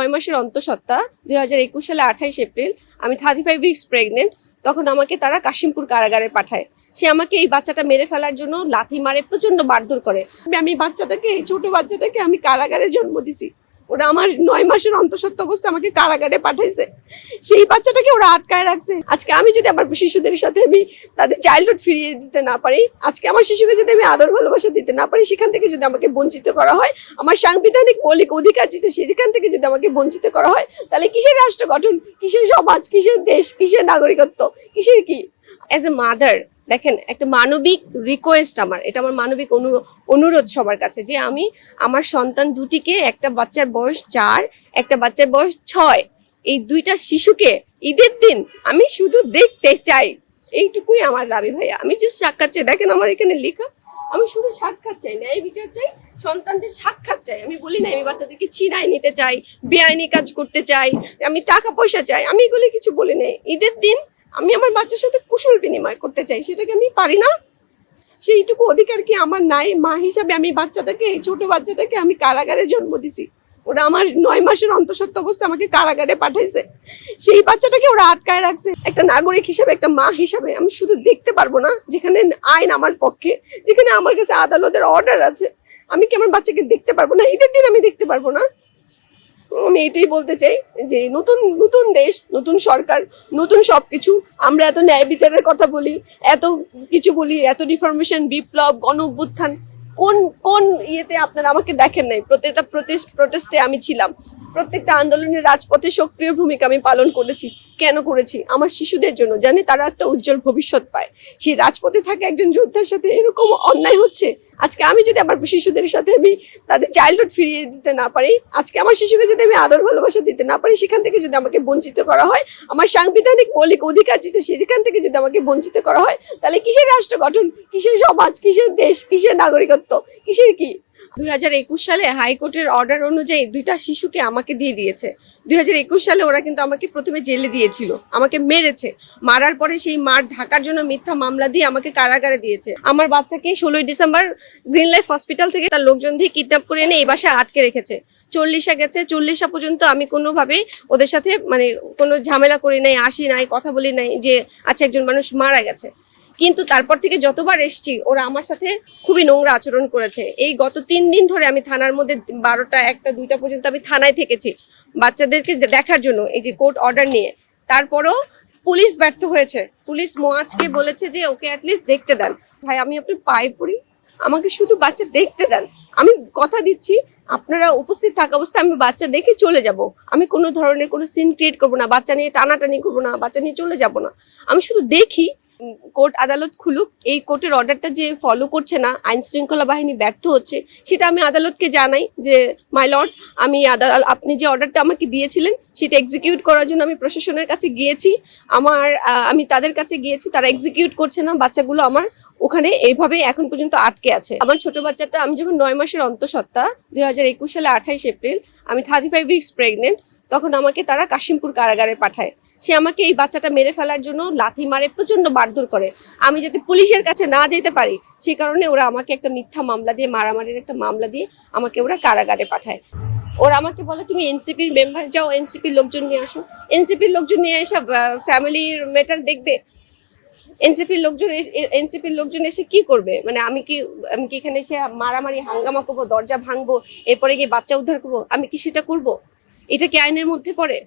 9 মাসের অন্তঃসত্ত্বা। 2021 সালে 28 এপ্রিল আমি 35 উইকস প্রেগনেন্ট। তখন আমাকে তারা কাশিমপুর কারাগারে পাঠায়। সে আমাকে এই বাচ্চাটা মেরে ফেলার জন্য লাথি মারে, প্রচন্ড মারধর করে। আমি বাচ্চাটাকে, এই ছোট বাচ্চাটাকে আমি কারাগারে জন্ম দিছি। ওরা আমার 9 মাসের অন্তঃসত্ত্বা অবস্থায় আমাকে কারাগারে পাঠাইছে। সেই বাচ্চাটাকে ওরা আটকায় রাখছে। আজকে আমি যদি আমার শিশুদের সাথে আমি তাদের চাইল্ডহুড ফিরিয়ে দিতে না পারি, আজকে আমার শিশুকে যদি আমি আদর ভালোবাসা দিতে না পারি, সেখান থেকে যদি আমাকে বঞ্চিত করা হয়, আমার সাংবিধানিক মৌলিক অধিকার যেটা সেখান থেকে যদি আমাকে বঞ্চিত করা হয়, তাহলে কিসের রাষ্ট্র গঠন, কিসের সমাজ, কিসের দেশ, কিসের নাগরিকত্ব, কিসের কি? অ্যাজ এ মাদার, দেখেন, একটা মানবিক রিকোয়েস্ট আমার, এটা আমার মানবিক অনুরোধ সবার কাছে যে আমি আমার সন্তান দুটিকে, একটা বাচ্চার বয়স 4, একটা বাচ্চার বয়স 6, এই দুইটা শিশুকে ঈদের দিন আমি শুধু দেখতে চাই। এইটুকুই আমার দাবি ভাইয়া। আমি যে সাক্ষাৎ চাই, দেখেন আমার এখানে লেখা, আমি শুধু সাক্ষাৎ চাই, ন্যায় বিচার চাই, সন্তানদের সাক্ষাৎ চাই। আমি বলি না আমি বাচ্চাদেরকে ছিনায় নিতে চাই, বেআইনি কাজ করতে চাই, আমি টাকা পয়সা চাই, আমি এগুলো কিছু বলি নাই। ঈদের দিন আমি আমার বাচ্চার সাথে কুশল বিনিময় করতে চাই, সেটাকে আমি পারি না? সেইটুকু অধিকার কি আমার নাই? মা হিসাবে আমি বাচ্চাটাকে, এই ছোট বাচ্চাটাকে আমি কারাগারে জন্ম দিছি। ওরা আমার 9 মাসের অন্তঃসত্ত্বা অবস্থায় আমাকে কারাগারে পাঠাইছে। সেই বাচ্চাটাকে ওরা আটকায় রাখছে। একটা নাগরিক হিসাবে, একটা মা হিসাবে আমি শুধু দেখতে পারবো না? যেখানে আইন আমার পক্ষে, যেখানে আমার কাছে আদালতের অর্ডার আছে, আমি কি আমার বাচ্চাকে দেখতে পারবো না? ঈদের দিন আমি দেখতে পারবো না? আমি এটাই বলতে চাই যে নতুন নতুন দেশ, নতুন সরকার, নতুন সবকিছু। আমরা এত ন্যায় বিচারের কথা বলি, এত কিছু বলি, এত রিফরমেশন, বিপ্লব, গণ অভ্যুত্থান, কোন কোন ইয়েতে আপনারা আমাকে দেখেন নাই? প্রত্যেকটা প্রোটেস্টে আমি ছিলাম, প্রত্যেকটা আন্দোলনের রাজপথে সক্রিয় ভূমিকা আমি পালন করেছি। কেন করেছি? আমার শিশুদের জন্য, জানি তারা একটা উজ্জ্বল ভবিষ্যৎ পায়। সেই রাজপথে থাকা একজন যোদ্ধার সাথে এরকম অন্যায় হচ্ছে। আজকে আমি যদি আমার শিশুদের সাথে আমি তাদের চাইল্ডহুড ফিরিয়ে দিতে না পারি, আজকে আমার শিশুকে যদি আমি আদর ভালোবাসা দিতে না পারি, সেখান থেকে যদি আমাকে বঞ্চিত করা হয়, আমার সাংবিধানিক মৌলিক অধিকার যেটা সেখান থেকে যদি আমাকে বঞ্চিত করা হয়, তাহলে কিসের রাষ্ট্র গঠন, কিসের সমাজ, কিসের দেশ, কিসের নাগরিকত্ব, কিসের কি? 2021 সালে হাইকোর্টের অর্ডার অনুযায়ী দুইটা শিশুকে আমাকে দিয়ে দিয়েছে। 2021 সালে ওরা কিন্তু আমাকে প্রথমে জেলে দিয়েছিল, আমাকে মেরেছে। মারার পরে সেই মার ঢাকার জন্য মিথ্যা মামলা দিয়ে আমাকে কারাগারে দিয়েছে। আমার বাচ্চাকে 16 ডিসেম্বর গ্রিন লাইফ হসপিটাল থেকে তার লোকজন দিয়ে কিডন্যাপ করে এনে এই বাসায় আটকে রেখেছে। 40 গেছে, 40 পর্যন্ত আমি কোনোভাবে ওদের সাথে মানে কোনো ঝামেলা করি নাই, আসি নাই, কথা বলি নাই যে আচ্ছা একজন মানুষ মারা গেছে। কিন্তু তারপর থেকে যতবার এসছি ওরা আমার সাথে খুবই নোংরা আচরণ করেছে। এই গত 3 দিন ধরে আমি থানার মধ্যে 12টা, 1টা, 2টা পর্যন্ত আমি থানায় থেকেছি বাচ্চাদেরকে দেখার জন্য, এই যে কোর্ট অর্ডার নিয়ে। তারপরও পুলিশ ব্যর্থ হয়েছে। পুলিশ মোয়াজকে বলেছে যে ওকে অ্যাটলিস্ট দেখতে দেন। ভাই আমি আপনার পায়ে পড়ি, আমাকে শুধু বাচ্চা দেখতে দেন। আমি কথা দিচ্ছি আপনারা উপস্থিত থাকা অবস্থায় আমি বাচ্চা দেখে চলে যাব। আমি কোনো ধরনের কোনো সিন ক্রিয়েট করবো না, বাচ্চা নিয়ে টানাটানি করবো না, বাচ্চা নিয়ে চলে যাব না। আমি শুধু দেখি কোর্ট আদালত খুলুক। এই কোর্টের অর্ডারটা যে ফলো করছে না, আইন শৃঙ্খলা বাহিনী ব্যর্থ হচ্ছে, সেটা আমি আদালতকে জানাই যে মাই লর্ড, আপনি যে অর্ডারটা আমাকে দিয়েছিলেন সেটা এক্সিকিউট করার জন্য আমি প্রশাসনের কাছে গিয়েছি। আমি তাদের কাছে গিয়েছি, তারা এক্সিকিউট করছে না। বাচ্চাগুলো আমার ওখানে এইভাবে এখন পর্যন্ত আটকে আছে। আমার ছোট বাচ্চাটা, আমি যখন 9 মাসের অন্তঃসত্ত্বা, 2021 সালে 28 এপ্রিল আমি 35 উইকস প্রেগনেন্ট, তখন আমাকে তারা কাশিমপুর কারাগারে পাঠায়। সে আমাকে এই বাচ্চাটা মেরে ফেলার জন্য লাথি মারে, প্রচন্ড মারধর করে। আমি যাতে পুলিশের কাছে না যেতে পারি সেই কারণে ওরা আমাকে একটা মিথ্যা মামলা দিয়ে, মারামারির একটা মামলা দিয়ে আমাকে ওরা কারাগারে পাঠায়। ওরা আমাকে বলে তুমি এনসিপির মেম্বার, যাও এনসিপির লোকজন নিয়ে আসো। এনসিপির লোকজন নিয়ে এসে ফ্যামিলির ম্যাটার দেখবে? এনসিপির লোকজন এসে কি করবে? মানে আমি কি এখানে এসে মারামারি হাঙ্গামা করবো, দরজা ভাঙবো, এরপরে গিয়ে বাচ্চা উদ্ধার করবো? আমি কি সেটা করবো? এটা কি আইনের মধ্যে পড়ে?